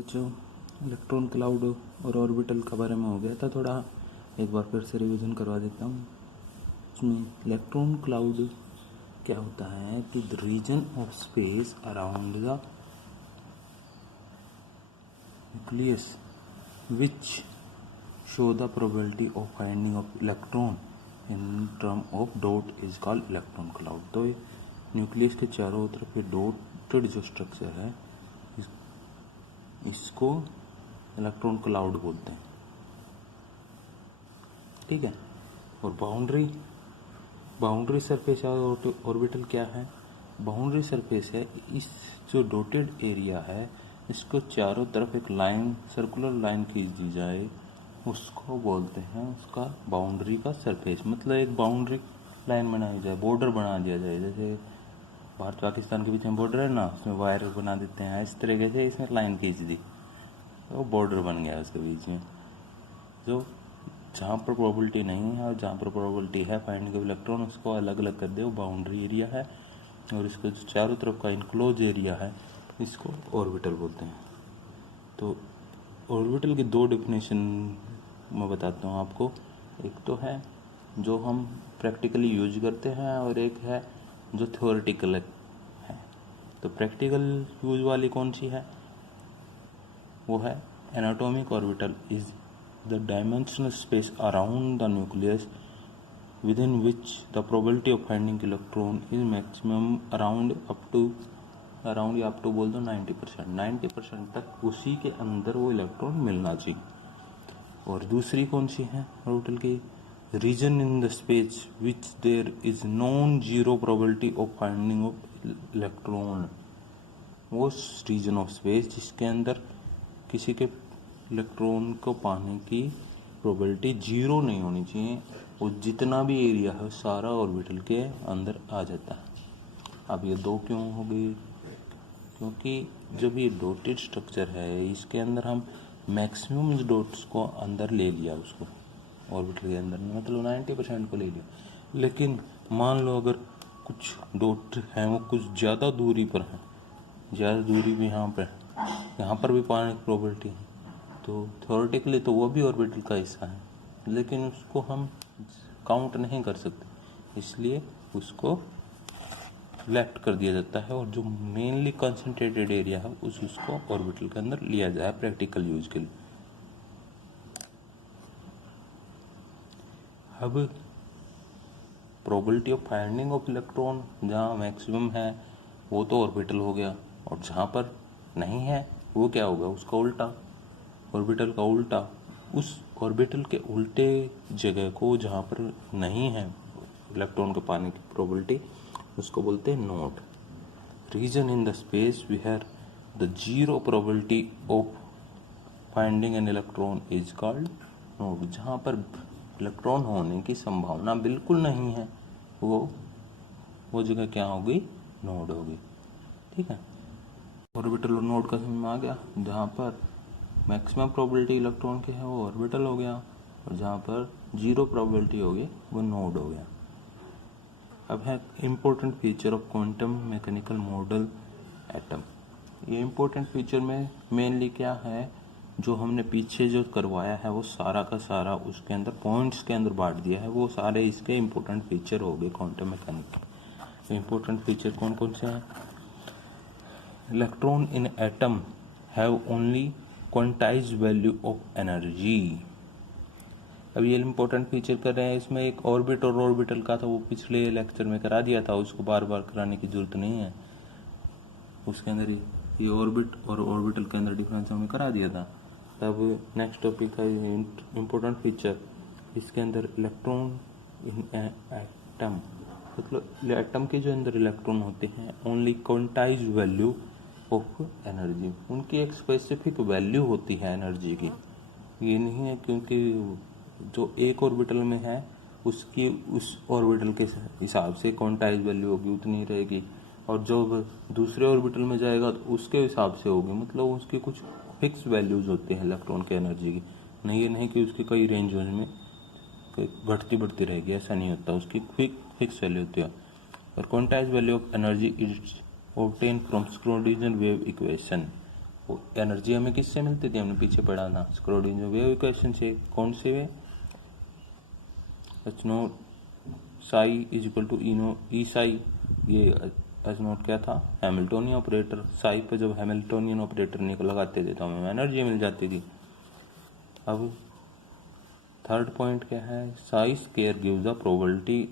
बच्चों, electron cloud और orbital के बारे में हो गया था थोड़ा, एक बार फिर से रिवीजन करवा देता हूँ। उसमें इलेक्ट्रॉन क्लाउड क्या होता है, to the region of space around the nucleus which show the probability of finding of electron in term of dot is called electron cloud. तो न्यूक्लियस के चारों तरफ ये डॉटेड जो स्ट्रक्चर है इसको इलेक्ट्रॉन क्लाउड बोलते हैं, ठीक है। और बाउंड्री सरफेस ऑर्बिटल क्या है, बाउंड्री सरफेस है इस जो डॉटेड एरिया है इसको चारों तरफ एक लाइन, सर्कुलर लाइन खींच दी जाए, उसको बोलते हैं उसका बाउंड्री का सरफेस। मतलब एक बाउंड्री लाइन बनाई जाए, बॉर्डर बना दिया जाए, जैसे भारत पाकिस्तान के बीच में बॉर्डर है ना, उसमें वायर बना देते हैं, इस तरीके से इसमें लाइन खींच दी तो बॉर्डर बन गया उसके बीच में। जो जहाँ पर प्रोबेबिलिटी नहीं है और जहाँ पर प्रोबेबिलिटी है फाइंडिंग ऑफ इलेक्ट्रॉन उसको अलग अलग कर दे, वो बाउंड्री एरिया है। और इसको जो चारों तरफ का इनक्लोज एरिया है इसको ऑर्बिटल बोलते हैं। तो ऑर्बिटल की दो डेफिनेशन मैं बताता हूँ आपको। एक तो है जो हम प्रैक्टिकली यूज करते हैं और एक है जो थ्योरेटिकल है। तो प्रैक्टिकल यूज वाली कौन सी है, वो है anatomic orbital is the dimensional space around the nucleus within which the probability of finding electron is maximum around up to या up to बोल दो 90% तक उसी के अंदर वो इलेक्ट्रॉन मिलना चाहिए। और दूसरी कौन सी है ऑर्बिटल की, region in the space which there is non zero probability of finding of electron. वो रीजन ऑफ स्पेस जिसके अंदर किसी के इलेक्ट्रॉन को पाने की प्रोबेबिलिटी जीरो नहीं होनी चाहिए, और जितना भी एरिया है सारा ऑर्बिटल के अंदर आ जाता है। अब ये दो क्यों हो गई, क्योंकि जब ये डॉटेड स्ट्रक्चर है इसके अंदर हम मैक्सिमम डॉट्स को अंदर ले लिया, उसको ऑर्बिटल के अंदर मतलब 90% को ले लिया। लेकिन मान लो अगर कुछ डॉट हैं वो कुछ ज़्यादा दूरी पर हैं, ज़्यादा दूरी भी यहाँ पर भी पाने की प्रोबेबिलिटी है, तो थ्योरेटिकली तो वो भी ऑर्बिटल का हिस्सा है, लेकिन उसको हम काउंट नहीं कर सकते, इसलिए उसको लेफ्ट कर दिया जाता है। और जो मेनली कंसंट्रेटेड एरिया है उसको ऑर्बिटल के अंदर लिया जाए प्रैक्टिकल यूज के लिए। अब probability of finding of electron जहाँ मैक्सिमम है वो तो ऑर्बिटल हो गया, और जहाँ पर नहीं है वो क्या होगा, उसका उल्टा, ऑर्बिटल का उल्टा। उस ऑर्बिटल के उल्टे जगह को जहाँ पर नहीं है इलेक्ट्रॉन के पाने की प्रोबेबिलिटी उसको बोलते हैं node. Region in the space where the zero probability of finding an electron is called node. जहाँ पर इलेक्ट्रॉन होने की संभावना बिल्कुल नहीं है वो जगह क्या होगी, नोड होगी, ठीक है। ऑर्बिटल और नोड का समझ में आ गया। जहाँ पर मैक्सिमम प्रोबेबिलिटी इलेक्ट्रॉन के है वो ऑर्बिटल हो गया, और जहाँ पर जीरो प्रोबेबिलिटी होगी वो नोड हो गया। अब है important feature of quantum mechanical model atom. ये इम्पोर्टेंट फीचर में मेनली क्या है, जो हमने पीछे जो करवाया है वो सारा का सारा उसके अंदर पॉइंट्स के अंदर बांट दिया है, वो सारे इसके इम्पोर्टेंट फीचर हो गए क्वांटम मैकेनिक्स। इम्पोर्टेंट फीचर कौन कौन से हैं, electron in atom have only quantized value of energy. अब ये इम्पोर्टेंट फीचर कर रहे हैं, इसमें एक ऑर्बिट और ऑर्बिटल का था, वो पिछले लेक्चर में करा दिया था, उसको बार बार कराने की जरूरत नहीं है। उसके अंदर ये ऑर्बिट और ऑर्बिटल के अंदर डिफरेंस हमें करा दिया था। तब नेक्स्ट टॉपिक का इम्पोर्टेंट फीचर, इसके अंदर इलेक्ट्रॉन इन एटम, मतलब एटम के जो अंदर इलेक्ट्रॉन होते हैं only quantized value of energy, उनकी एक स्पेसिफिक वैल्यू होती है एनर्जी की। ये नहीं है क्योंकि जो एक ऑर्बिटल में है उसकी उस ऑर्बिटल के हिसाब से क्वांटाइज्ड वैल्यू होगी, उतनी रहेगी, और जो दूसरे ऑर्बिटल में जाएगा तो उसके हिसाब से होगी, मतलब उसकी कुछ फिक्स वैल्यूज होते हैं इलेक्ट्रॉन के एनर्जी की। नहीं, ये नहीं कि उसकी कई रेंज में घटती बढ़ती रहेगी, ऐसा नहीं होता, उसकी फिक्स वैल्यू होती है। और quantized value of energy is obtain from Schrödinger wave equation. वो एनर्जी हमें किससे मिलती थी, हमने पीछे पढ़ा था स्क्रोडिंगर वेव इक्वेशन से। कौन से वे, H naught psi is equal to E psi, ये एच नोट क्या था, हैमिल्टोनियन ऑपरेटर। साई पे जब हैमिल्टोनियन ऑपरेटर लगाते थे तो हमें एनर्जी मिल जाती थी। अब थर्ड पॉइंट क्या है, Sai square gives the probability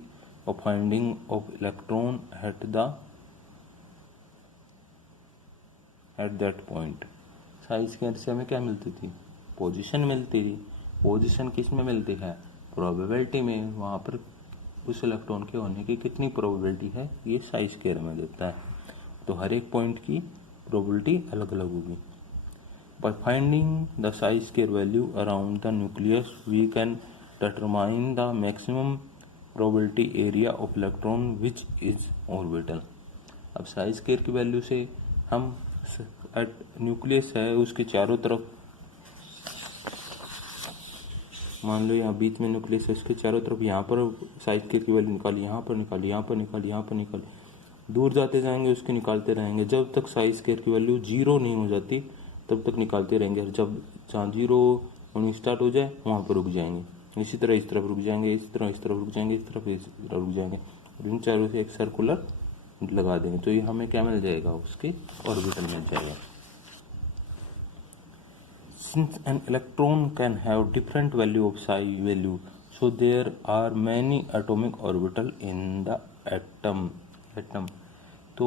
of finding of electron at that point. Sai square से हमें क्या मिलती थी, पोजीशन मिलती थी। पोजीशन किस में मिलती है, प्रोबेबिलिटी में। वहाँ पर उस इलेक्ट्रॉन के होने की कितनी प्रोबेबिलिटी है, ये साई स्क्वायर में देता है। तो हर एक पॉइंट की प्रोबेबिलिटी अलग अलग होगी। By finding the psi square value around the nucleus, we can determine the maximum probability area of electron which is orbital. अब psi square की वैल्यू से हम न्यूक्लियस है उसके चारों तरफ, मान लो यहाँ बीच में न्यूक्लियस है, उसके चारों तरफ यहाँ पर psi square की वैल्यू निकाली, यहाँ पर निकाली, यहाँ पर निकाली, यहाँ पर निकाली, दूर जाते जाएंगे उसके निकालते रहेंगे जब तक psi square की वैल्यू 0 नहीं हो जाती तब तक निकालते रहेंगे। जब जहाँ 0 होनी स्टार्ट हो जाए वहाँ पर रुक जाएंगे। इसी तरह इस तरफ रुक जाएंगे, इस तरफ रुक जाएंगे, इस तरफ रुक जाएंगे, और इन चारों से एक सर्कुलर लगा देंगे तो ये हमें क्या मिल जाएगा, उसके ऑर्बिटल मिल जाएगा। Since an electron can have different value of psi value, so there are many atomic orbital in the atom. तो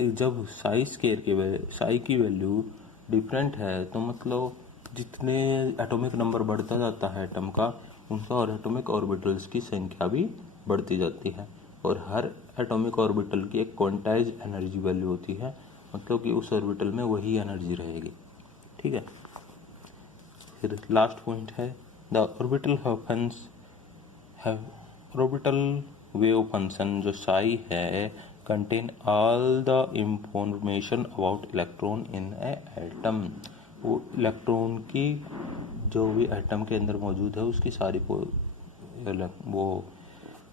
जब साई स्क्वायर के साई की वैल्यू डिफरेंट है तो मतलब जितने एटॉमिक नंबर बढ़ता जाता है एटम का, उनका और एटॉमिक ऑर्बिटल्स की संख्या भी बढ़ती जाती है। और हर एटॉमिक ऑर्बिटल की एक क्वांटाइज एनर्जी वैल्यू होती है, मतलब कि उस ऑर्बिटल में वही एनर्जी रहेगी। ठीक है। फिर लास्ट पॉइंट है द ऑर्बिटल वेव फंक्शन जो साई है contain all the information about electron in A atom. वो इलेक्ट्रॉन की जो भी एटम के अंदर मौजूद है उसकी सारी वो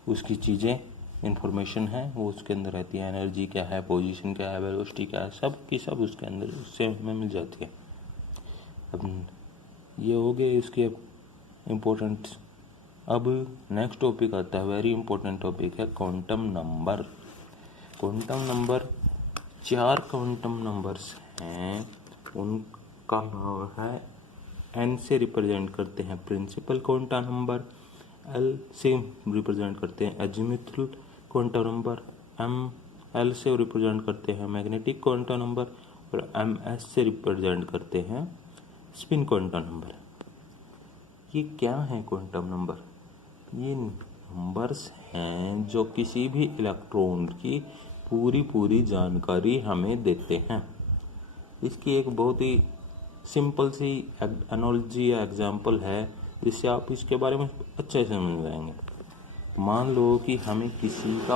उसकी चीज़ें इंफॉर्मेशन है वो उसके अंदर रहती है। एनर्जी क्या है, पोजीशन क्या है, वेलोसिटी क्या है, सब की सब उसके अंदर उससे हमें मिल जाती है। अब ये हो गए इसके इम्पोर्टेंट। अब नेक्स्ट टॉपिक आता है, वेरी इंपॉर्टेंट टॉपिक है quantum number. Quantum number 4 quantum numbers हैं, उनका नाम है n से रिप्रेजेंट करते हैं प्रिंसिपल क्वांटम नंबर, l से रिप्रेजेंट करते हैं एजिमुथल क्वांटम नंबर, l से रिप्रेजेंट करते हैं मैग्नेटिक क्वांटम नंबर, और ms से रिप्रेजेंट करते हैं स्पिन क्वांटम नंबर। ये क्या है क्वांटम नंबर? ये नंबर्स हैं जो किसी भी इलेक्ट्रॉन की पूरी जानकारी हमें देते हैं। इसकी एक बहुत ही सिंपल सी एनालॉजी या एग्जांपल है जिससे आप इसके बारे में अच्छे से समझ जाएंगे। मान लो कि हमें किसी का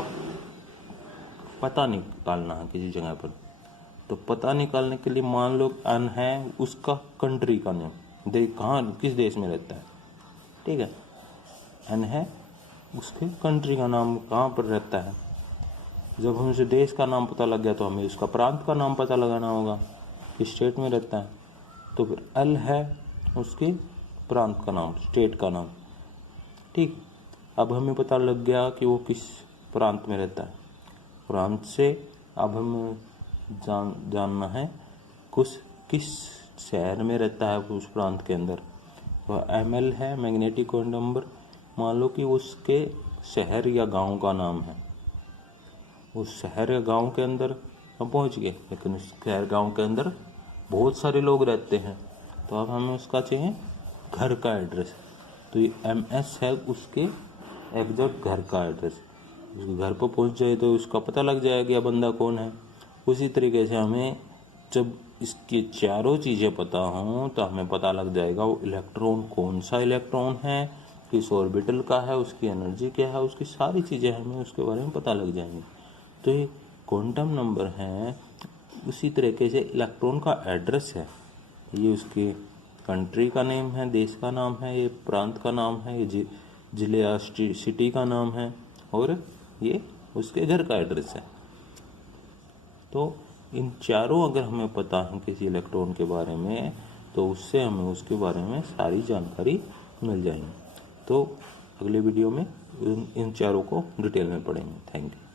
पता निकालना है किसी जगह पर, तो पता निकालने के लिए मान लो n है उसका कंट्री का नेम, कहाँ किस देश में रहता है। ठीक है, n है उसके कंट्री का नाम कहाँ पर रहता है। जब हमें उसे देश का नाम पता लग गया तो हमें उसका प्रांत का नाम पता लगाना होगा, किस स्टेट में रहता है। तो फिर l है उसके प्रांत का नाम, स्टेट का नाम। ठीक, अब हमें पता लग गया कि वो किस प्रांत में रहता है। प्रांत से अब हमें जानना है किस शहर में रहता है उस प्रांत के अंदर। तो ml है मैग्नेटिक नंबर, मान लो कि उसके शहर या गांव का नाम है। उस शहर या गांव के अंदर हम पहुंच गए, लेकिन उस शहर गांव के अंदर बहुत सारे लोग रहते हैं, तो अब हमें उसका चाहिए घर का एड्रेस। तो ये ms है उसके एग्जैक्ट घर का एड्रेस। उसके घर पर पहुंच जाए तो उसका पता लग जाएगा यह बंदा कौन है। उसी तरीके से हमें जब इसकी चारों चीज़ें पता हों तो हमें पता लग जाएगा वो इलेक्ट्रॉन कौन सा इलेक्ट्रॉन है, किस ऑर्बिटल का है, उसकी एनर्जी क्या है, उसकी सारी चीज़ें हमें उसके बारे में पता लग जाएंगी। तो ये क्वांटम नंबर हैं। उसी तरीके से इलेक्ट्रॉन का एड्रेस है, ये उसके कंट्री का नेम है, देश का नाम है, ये प्रांत का नाम है, ये जिले या सिटी का नाम है, और ये उसके घर का एड्रेस है। तो इन चारों अगर हमें पता है किसी इलेक्ट्रॉन के बारे में तो उससे हमें उसके बारे में सारी जानकारी मिल जाएगी। तो अगले वीडियो में इन चारों को डिटेल में पढ़ेंगे। Thank you.